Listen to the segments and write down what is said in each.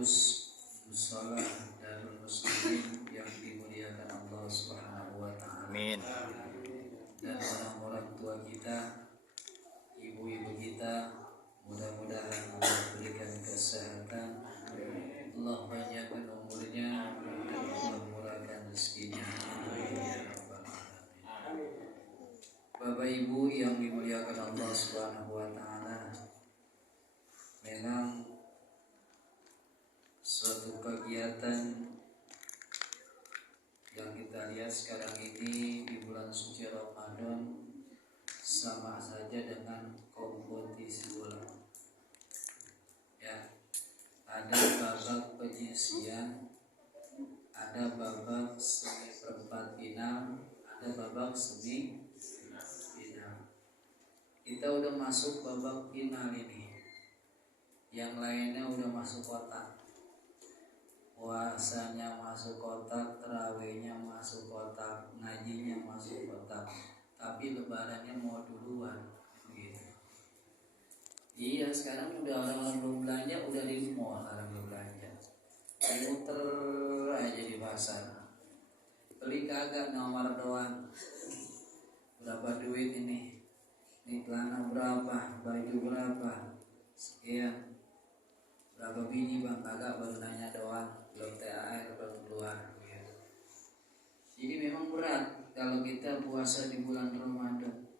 pengurus musola Darul Muslimin yang dimuliakan Allah Subhanahu wa taala. Amin. Dan orang-orang tua kita, ibu-ibu kita, mudah-mudahan Allah berikan kesehatan, Allah panjangkan umurnya, dan Allah murahkan rezekinya. Bapak Ibu yang dimuliakan Allah Subhanahu wa taala, memang suatu kegiatan yang kita lihat sekarang ini di bulan suci Ramadan sama saja dengan kompetisi bola. Ya, ada babak penyisian, ada babak semi perempat final, ada babak semi final. Kita udah masuk babak final ini. Yang lainnya udah masuk kotak. Puasanya masuk kotak, tarawihnya masuk kotak, ngajinya masuk kotak. Tapi lebarannya mau duluan gitu. Iya, sekarang udah orang-orang belum belanja, udah di mall orang belum belanja. Muter aja di pasar. Beli kagak nomor doang. Berapa duit ini? Ini celana berapa? Baju berapa? Sekian. Berapa biji bang? Kagak, baru nanya doang. Belum THR, baru keluar. Jadi memang berat kalau kita puasa di bulan Ramadan.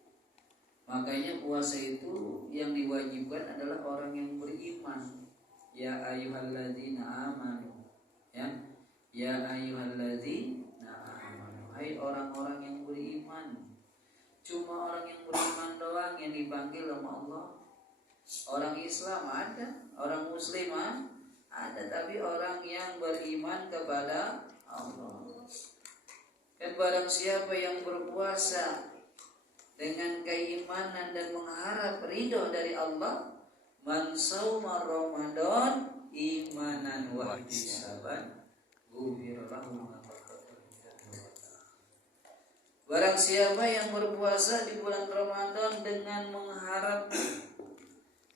Makanya puasa itu yang diwajibkan adalah orang yang beriman. Ya ayyuhalladzina amanu. Ya ayyuhalladzina amanu. Hai orang-orang yang beriman. Cuma orang yang beriman doang yang dipanggil sama Allah. Orang Islam ada, orang Muslim ada, tapi orang yang beriman kepada Allah. Dan barang siapa yang berpuasa dengan keimanan dan mengharap ridho dari Allah, man shauma Ramadan imanan wa ihtisaban ghufira lahu ma taqaddama min dhanbihi. Barang siapa yang berpuasa di bulan Ramadan dengan mengharap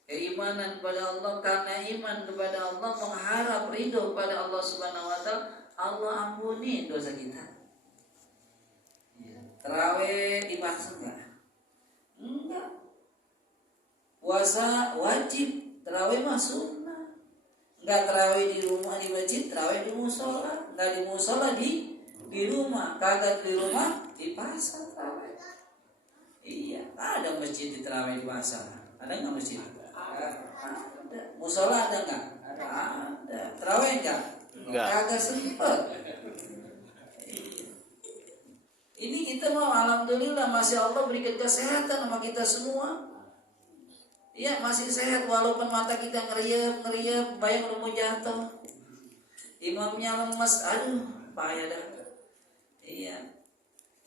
keimanan kepada Allah, karena iman kepada Allah, mengharap ridho kepada Allah Subhanahu wa taala, Allah ampuni dosa kita. Tarawih dipaksa enggak? Enggak. Puasa wajib, tarawih mah sunnah. Enggak tarawih di rumah di masjid, tarawih di musola. Enggak di musola di rumah, kagak di rumah di pasar tarawih. Iya, ada masjid di tarawih di pasar. Ada enggak masjid? Ada. Musola ada enggak? Ada. Tarawih enggak? Kagak sempet. Ini kita mau alhamdulillah masih Allah berikan kesehatan sama kita semua. Iya, masih sehat walaupun mata kita ngeriap, bayang udah mau jatuh. Imamnya lemas, aduh, bahaya dah. Iya.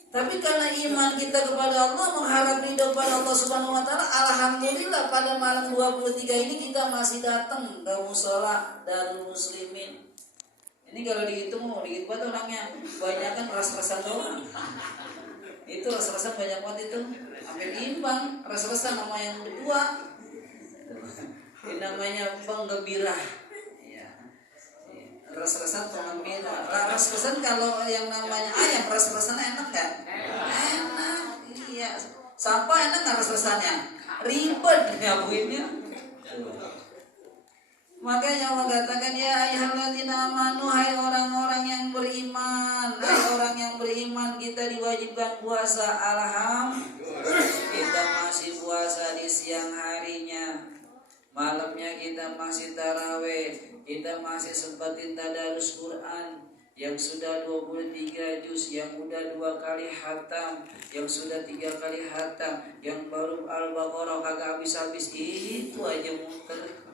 Tapi karena iman kita kepada Allah, mengharap ridho kepada Allah Subhanahu wa taala, alhamdulillah pada malam 23 ini kita masih datang ke mushola Darul Muslimin. Ini kalau dihitung mau dikit banget orangnya, banyak kan ras-rasan doang. Itu ras-rasan banyak banget itu, hampir imbang ras-rasan sama yang kedua. Ini namanya penggembira. Ya. Ras-rasan penggembira. Ras-rasan kalau yang namanya ayam, ras-rasan enak kan? Enak. Iya. Sampah enak nggak ras-rasannya? Ribet nyabuinnya. Makanya Allah katakan, ya ayyuhalladzina amanu, hai orang-orang yang beriman. Hai orang yang beriman, kita diwajibkan puasa. Alhamdulillah kita masih puasa di siang harinya, malamnya kita masih tarawih, kita masih sempetin tadarus Quran. Yang sudah 23 juz, yang udah 2 kali khatam, yang sudah 3 kali khatam, yang baru Al-Baqarah kagak habis-habis, itu aja muter.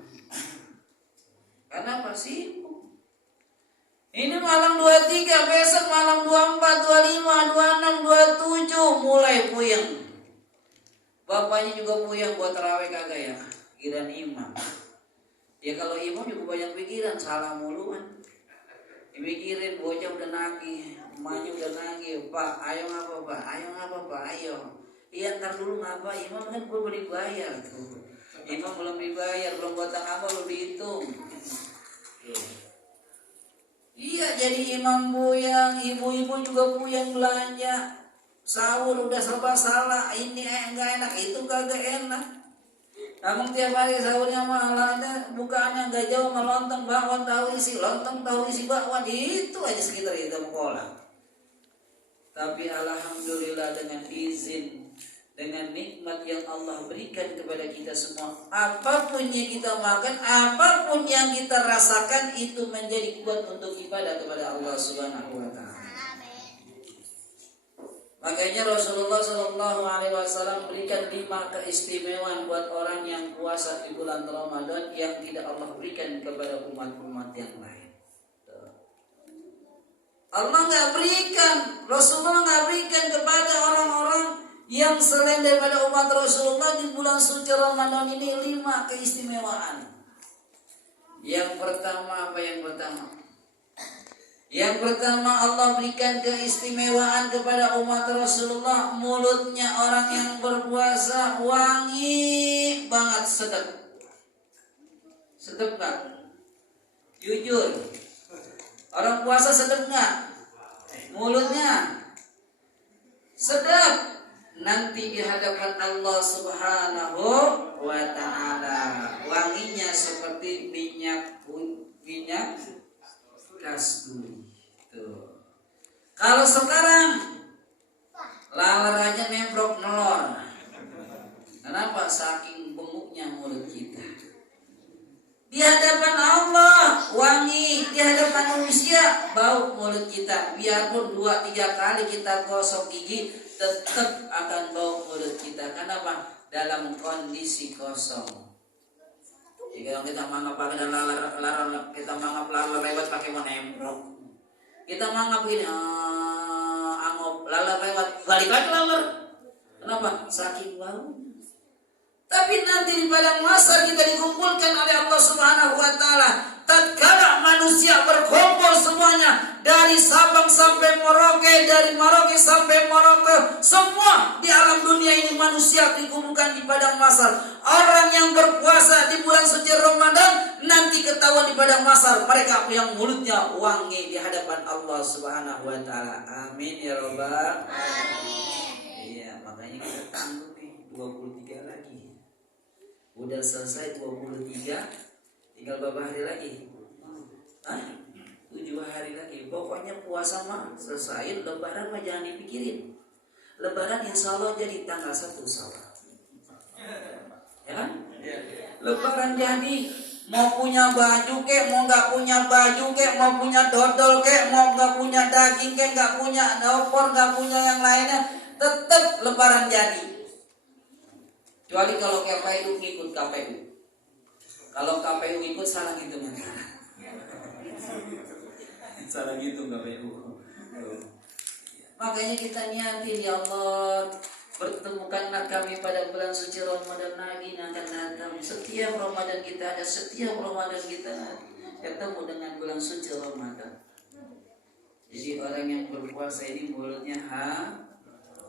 Karena apa sih? Ini malam 23, besok malam 24, 25, 26, 27 mulai puyeng. Bapaknya juga puyeng buat tarawih kagak ya? Pikiran imam. Ya kalau imam juga banyak pikiran, salah mulu kan. Dipikirin bocah udah nagih, emaknya udah nagih, Pak, ayo ngapa Pak? Ayo ngapa Pak? Ayo. Iya ntar dulu ngapa? Imam kan belum dibayar tuh. Imam belum dibayar, belum gotong apa belum dihitung. Iya, jadi imam buyang, ibu-ibu juga buyang belanja. Sahur udah serba salah, ini enggak enak, itu kagak enak. Namun tiap hari sahurnya malah bukaannya enggak jauh sama lontong bakwan tahu isi lontong tahu isi bakwan, itu aja sekitar itu pola. Tapi alhamdulillah dengan izin, dengan nikmat yang Allah berikan kepada kita semua, apapun yang kita makan, apapun yang kita rasakan, itu menjadi kuat untuk ibadah kepada Allah Subhanahu wa taala. Makanya Rasulullah SAW berikan 5 keistimewaan buat orang yang puasa di bulan Ramadan yang tidak Allah berikan kepada umat-umat yang lain. Allah nggak berikan, Rasulullah nggak berikan kepada orang-orang yang selain daripada umat Rasulullah di bulan suci Ramadan ini 5 keistimewaan. Yang pertama apa yang pertama? Yang pertama Allah berikan keistimewaan kepada umat Rasulullah, mulutnya orang yang berpuasa wangi banget, sedap. Sedap gak? Jujur, orang puasa sedap gak? Mulutnya sedap. Nanti di hadapan Allah Subhanahu wa ta'ala wanginya seperti minyak kasturi. Tuh. Kalau sekarang laler aja nembrok nelor. Kenapa? Saking benguknya mulut kita. Di hadapan Allah wangi, di hadapan manusia bau mulut kita. Biarpun 2-3 kali kita gosok gigi, tetap akan bau mulut kita. Kenapa? Dalam kondisi kosong. Jika kita mangap pakai lalar kita mangap lalar lewat pakai mau nembrok. Kita mangap ini angop lalar lewat balik lagi lalar. Kenapa? Saking bau. Tapi nanti di padang mahsyar kita dikumpulkan oleh Allah Subhanahu wa taala. Tatkala manusia berkumpul semuanya dari Sabang sampai Merauke, dari Merauke sampai Maroko, semua di alam dunia ini manusia dikumpulkan di padang mahsyar. Orang yang berpuasa di bulan suci Ramadan nanti ketahuan di padang mahsyar, mereka yang mulutnya wangi di hadapan Allah Subhanahu wa taala. Amin ya rabbal alamin. Iya, makanya kita tangguh nih 23 lagi. Udah selesai 23, tinggal berapa hari lagi? 7 hari lagi. Pokoknya puasa mah selesai, lebaran mah jangan dipikirin. Lebaran insya Allah jadi tanggal 1 Syawal. Ya kan? Lebaran jadi, mau punya baju kek, mau nggak punya baju kek, mau punya dodol kek, mau nggak punya daging kek, nggak punya opor, nggak punya yang lainnya, tetap lebaran jadi. Kecuali kalau KPU ngikut KPU. Kalau KPU ikut salah gitu kan? Salah gitu KPU. Makanya kita niatin, ya Allah, pertemukanlah kami pada bulan suci Ramadan lagi yang akan datang. Setiap Ramadan kita ada, setiap Ramadan kita ketemu dengan bulan suci Ramadan. Jadi orang yang berpuasa ini mulutnya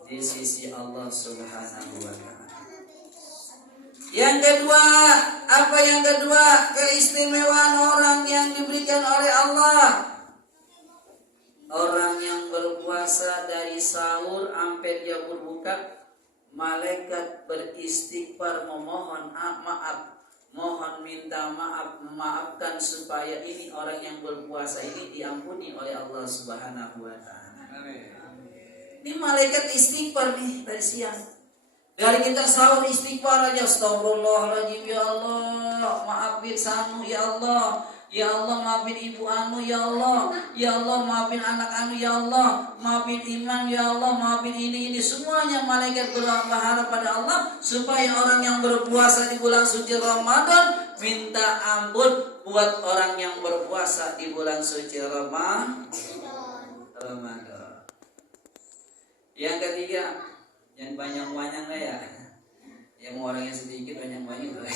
di sisi Allah Subhanahu wa taala. Yang kedua, apa yang kedua? Keistimewaan orang yang diberikan oleh Allah. Orang yang berpuasa dari sahur sampai dia berbuka, malaikat beristighfar memohon maaf, mohon minta maaf, memaafkan supaya ini orang yang berpuasa ini diampuni oleh Allah Subhanahu wa taala. Ini malaikat istighfar nih dari siang. Dari kita sahur istighfar aja, astagfirullahaladzim, ya Allah, maafin Sanu, ya Allah, ya Allah, maafin ibu anu, ya Allah, ya Allah, maafin anak anu, ya Allah, maafin iman, ya Allah, maafin ini semuanya. Malaikat berharap pada Allah supaya orang yang berpuasa di bulan suci Ramadan minta ampun buat orang yang berpuasa di bulan suci Ramadan. Yang ketiga, yang banyak-banyak lah ya. Yang orangnya sedikit banyak-banyak lah.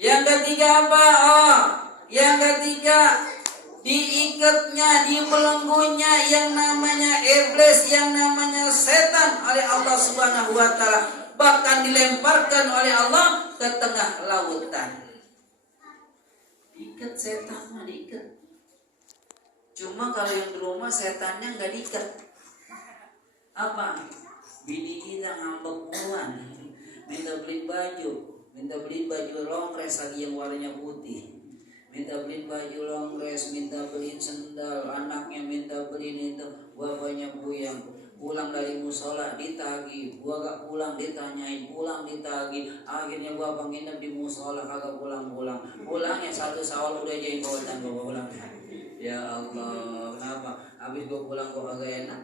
Yang ketiga apa? Yang ketiga diikatnya, dibelenggunya yang namanya iblis, yang namanya setan oleh Allah Subhanahu wa taala, bahkan dilemparkan oleh Allah ke tengah lautan. Ikat setan mah diikat. Cuma kalau yang di rumah setannya nggak diikat. Apa? Bini kita ngambek muluan, minta beli baju longres lagi yang warnanya putih, minta beli baju longres, minta beliin sendal, anaknya minta beliin itu, bapaknya buyang, pulang dari musola ditagi, gua gak pulang ditanyain, pulang ditagi, akhirnya bapak nginep di musola kagak pulangnya 1 Syawal udah jenggotan gua pulang. Ya Allah, kenapa? Habis gua pulang gua kagak enak.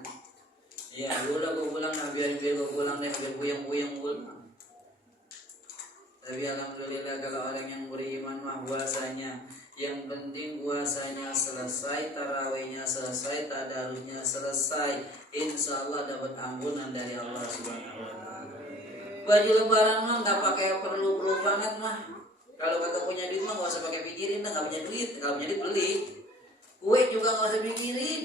Ya udah gue pulang, nah biar gue pulang deh, biar buyang pulang. Tapi alhamdulillah kalau orang yang beriman mah puasanya, yang penting puasanya selesai, tarawihnya selesai, tadarusnya selesai, insya Allah dapat ampunan dari Allah Subhanahu Wa Taala. Baju lebaran mah nggak pakai perlu banget mah. Kalau kagak punya duit mah nggak usah pakai pikirin, nggak punya duit, kalau punya duit beli. Kue juga nggak usah pikirin.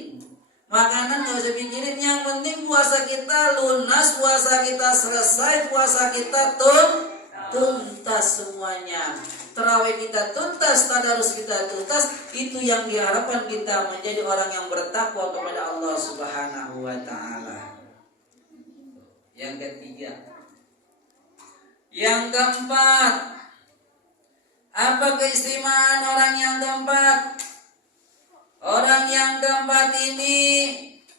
Makanan gak usah pikirin, yang penting puasa kita lunas, puasa kita selesai, puasa kita tuntas semuanya. Tarawih kita tuntas, tadarus kita tuntas, itu yang diharapkan kita menjadi orang yang bertakwa kepada Allah Subhanahu Wa Taala. Yang ketiga, yang keempat, apa keistimewaan orang yang keempat? Orang yang keempat ini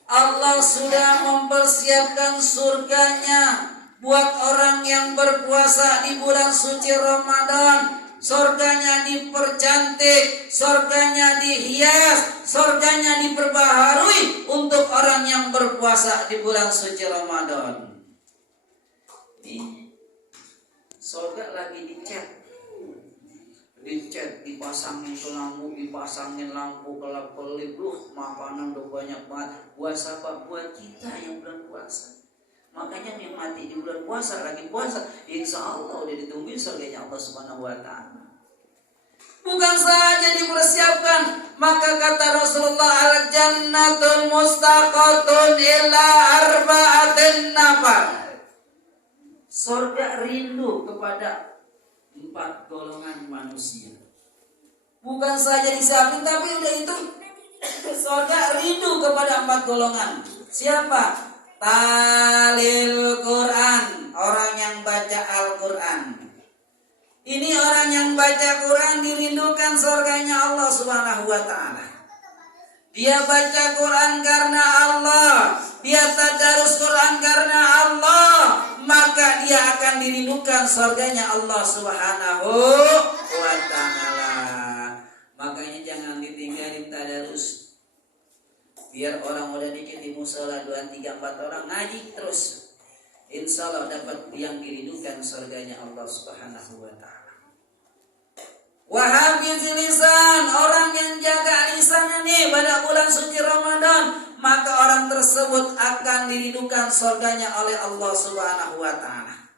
Allah sudah mempersiapkan surganya buat orang yang berpuasa di bulan suci Ramadan. Surganya dipercantik, surganya dihias, surganya diperbaharui untuk orang yang berpuasa di bulan suci Ramadan. Ini surga lagi dicat, dipasangin lampu kelap-kelip, makanan udah banyak banget. Puasa apa? Buat kita yang bulan puasa. Makanya yang mati di bulan puasa, lagi puasa, insya Allah udah ditungguin surganya Allah Subhanahu Wa Taala. Bukan saja dipersiapkan, maka kata Rasulullah, al-jannatul mustaqatun illa arba'atin nafar. Surga rindu kepada 4 golongan manusia. Bukan saja disiapin, tapi udah itu surga rindu kepada 4 golongan. Siapa? Talil Quran, orang yang baca Al-Quran. Ini orang yang baca Quran dirindukan surganya Allah Subhanahu Wa Taala. Dia baca Quran karena Allah, dia tadarus Quran karena Allah, maka dia akan dirindukan surganya Allah Subhanahu Wa Taala. Makanya jangan ditinggalin tadarus. Biar orang udah dikit di musola 2, 3, 4 orang ngaji terus, insya Allah dapat yang dirindukan surganya Allah Subhanahu Wa Taala. Wahabizil lisan, orang yang jaga lisannya nih pada bulan suci Ramadan, maka orang tersebut akan dirindukan surganya oleh Allah Subhanahu Wa Taala.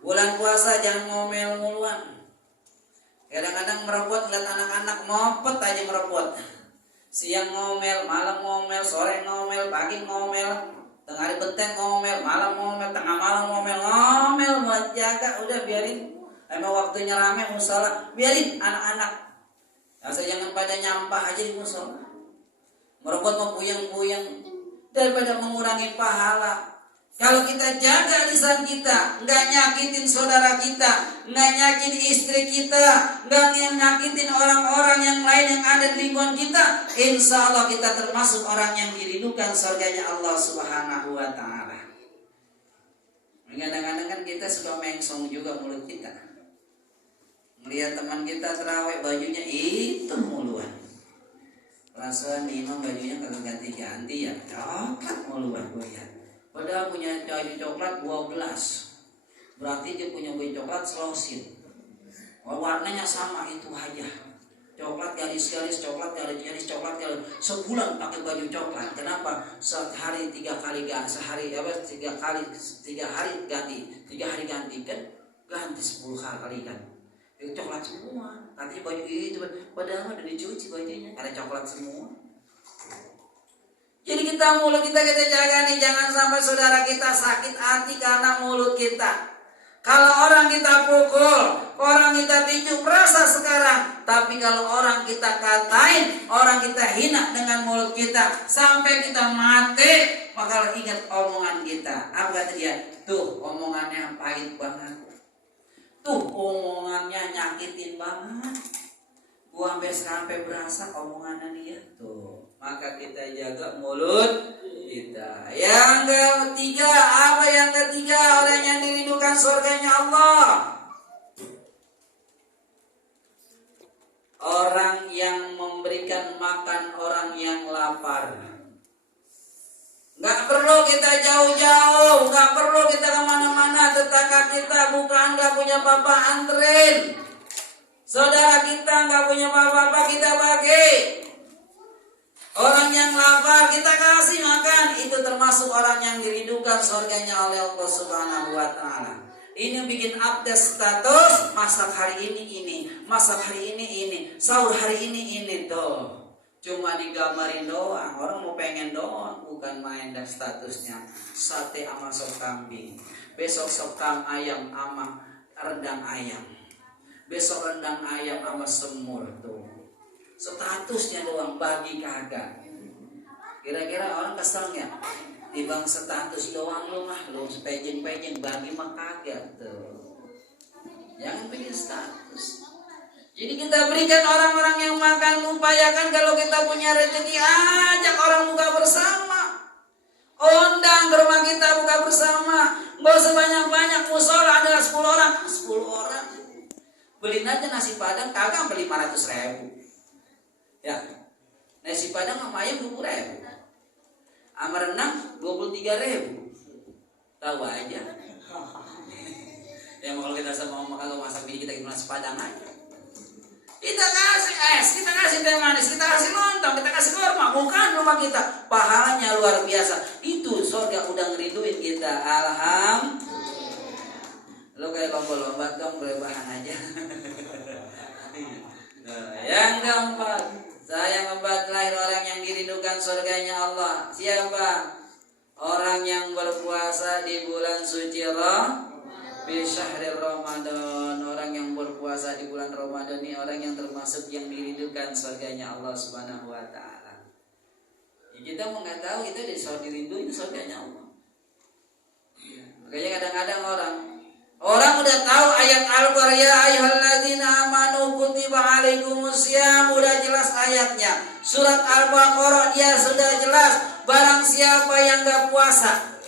Bulan puasa jangan ngomel muluan. Kadang-kadang merepot lihat anak-anak mopet aja merepot. Siang ngomel, malam ngomel, sore ngomel, pagi ngomel, tengah hari beten ngomel, malam ngomel, tengah malam ngomel buat jaga. Udah biarin. Emang waktunya rame musola, biarin anak-anak. Asal jangan pada nyampah aja di musola. Merobot mau puyeng-puyeng daripada mengurangi pahala. Kalau kita jaga lisan kita, nggak nyakitin saudara kita, nggak nyakitin istri kita, nggak nyakitin orang-orang yang lain yang ada di lingkungan kita, insya Allah kita termasuk orang yang dirindukan surganya Allah Subhanahu Wa Taala. Kadang-kadang kan kita suka mengsong juga mulut kita. Melihat teman kita terawih bajunya itu muluan. Perasaan imam bajunya kagak ganti-ganti ya, coklat muluan gue ya. Padahal punya baju coklat 12. Berarti dia punya baju coklat selosin. Warnanya sama itu aja. Coklat garis-garis, coklat garis-garis, coklat garis. Sebulan pakai baju coklat. Kenapa? Sehari 3 kali ganti, sehari apa 3 hari ganti, 3 hari ganti kan? Ganti 10 kali kan. Itu coklat semua. Katanya baju itu padahal udah dicuci bajunya, ada coklat semua. Jadi mulut kita jaga nih, jangan sampai saudara kita sakit hati karena mulut kita. Kalau orang kita pukul, orang kita tinju, perasa sekarang. Tapi kalau orang kita katain, orang kita hina dengan mulut kita sampai kita mati, maka ingat omongan kita. Apa kata dia? Tuh omongannya pahit banget. Tuh omongannya nyakitin banget. Gua sampai berasa omongannya dia. Tuh, maka kita jaga mulut kita. Yang ketiga, apa yang ketiga? Orang yang dirindukan surganya Allah. Orang yang memberikan makan orang yang lapar. Gak perlu kita jauh-jauh, gak perlu kita kemana-mana. Tetangga kita bukan gak punya apa-apa, anterin. Saudara kita gak punya apa-apa, kita bagi. Orang yang lapar kita kasih makan. Itu termasuk orang yang dirindukan surganya oleh Allah Subhanahu wa ta'ala. Ini bikin update status. Masak hari ini, masak hari ini, sahur hari ini tuh. Cuma digambarin doang. Orang mau pengen doang, bukan main dan statusnya. Sate sama sop kambing, besok sop ayam sama rendang ayam, besok rendang ayam sama semur tuh. Statusnya doang, bagi kagak. Kira-kira orang kesel nggak? Dibang status doang lu mah, lu pejeng-pejeng, bagi mah kagak tuh. Jangan bikin status. Jadi kita berikan orang-orang yang makan, upayakan kalau kita punya rezeki, ajak orang buka bersama. Undang ke rumah kita buka bersama. Gak usah banyak-banyak, musola ada 10 orang. 10 orang. Beliin aja nasi padang, kagak beli 500.000. Ya, nasi padang sama ayam 20.000, sama renang 23.000. Tahu aja. Ya kalau kita sama kalau masak bini kita nasi padang aja. Kita kasih es, kita kasih teh manis, kita kasih lontong, kita kasih kurma, bukan rumah kita. Pahalanya luar biasa. Itu surga udah ngerinduin kita. Alhamdulillah. Lo kayak lomba-lomba dong, berebahan aja. Yang keempat, saya membuat lahir orang yang dirindukan surganya Allah. Siapa? Orang yang berpuasa di bulan suci Syahrir Ramadan. Orang yang berpuasa di bulan Ramadan ini orang yang termasuk yang dirindukan surganya Allah Subhanahu wa ta'ala. Ya, kita mau nggak tahu itu dirinduin surganya Allah. Makanya kadang-kadang orang udah tahu ayat Al-Qur'an, ya ayyuhalladzina amanu kutiba alaikumusiyam, udah jelas ayatnya. Surat Al-Baqarah dia sudah jelas. Barang siapa yang gak puasa,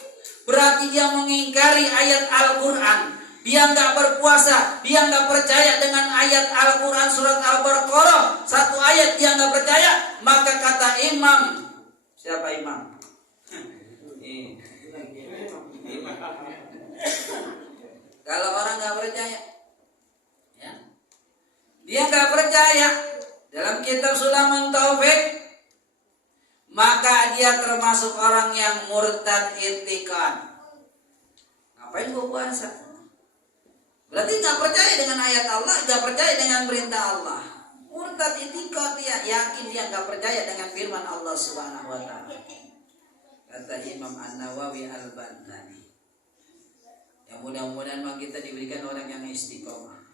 berarti dia mengingkari ayat Al-Qur'an. Dia gak berpuasa, dia gak percaya dengan ayat Al-Qur'an surat Al-Baqarah. Satu ayat dia gak percaya, maka kata imam. Siapa imam? Kalau orang nggak percaya, ya, dia nggak percaya dalam kitab Sulamun Taufik, maka dia termasuk orang yang murtad i'tiqad. Ngapain gua puasa? Berarti nggak percaya dengan ayat Allah, nggak percaya dengan perintah Allah. Murtad i'tiqad, dia yakin dia nggak percaya dengan firman Allah Subhanahu wa ta'ala. Kata Imam An-Nawawi Al-Bantani. Ya, mudah-mudahan kita diberikan orang yang istiqomah,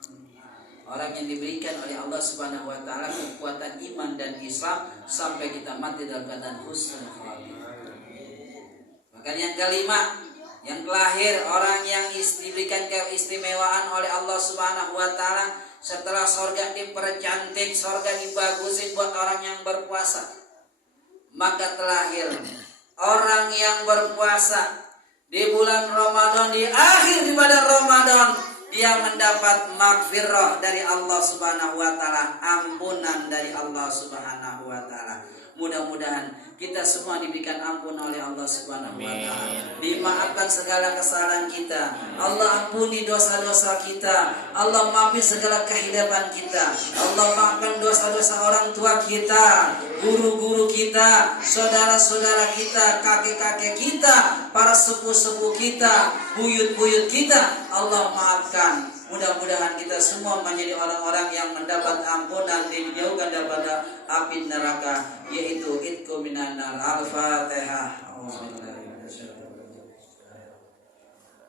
orang yang diberikan oleh Allah Subhanahu wa ta'ala kekuatan iman dan Islam sampai kita mati dalam keadaan husnul khatimah. Maka yang kelima, yang terakhir, orang yang diberikan keistimewaan oleh Allah Subhanahu wa ta'ala setelah surga dipercantik, surga dibagusin buat orang yang berpuasa. Maka terakhir, orang yang berpuasa di bulan Ramadan, di akhir ibadah Ramadan, dia mendapat maghfirah dari Allah Subhanahu wa ta'ala, ampunan dari Allah Subhanahu wa ta'ala. Mudah-mudahan kita semua diberikan ampun oleh Allah Subhanahu wa ta'ala. Dimaafkan segala kesalahan kita. Allah ampuni dosa-dosa kita. Allah maafkan segala kehidupan kita. Allah maafkan dosa-dosa orang tua kita, guru-guru kita, saudara-saudara kita, kakek-kakek kita, para sepuh-sepuh kita, buyut-buyut kita. Allah maafkan. Mudah-mudahan kita semua menjadi orang-orang yang mendapat ampunan dan dijauhkan daripada api neraka, yaitu itqu minan nar. Al-Fatihah.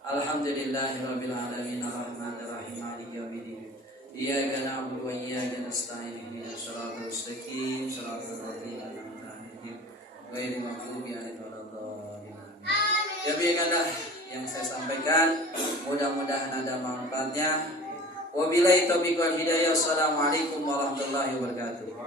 Alhamdulillahirabbil alamin arrahmanir rahim maliki yaumiddin. Iyyaka na'budu wa iyyaka nasta'in ihdinas siratal mustaqim siratal ladzina an'amta 'alaihim ghairil maghdubi 'alaihim waladdallin. Demikianlah yang saya sampaikan, mudah-mudahan ada manfaatnya. Wabillahi taufiq wal hidayah. Assalamualaikum warahmatullahi wabarakatuh.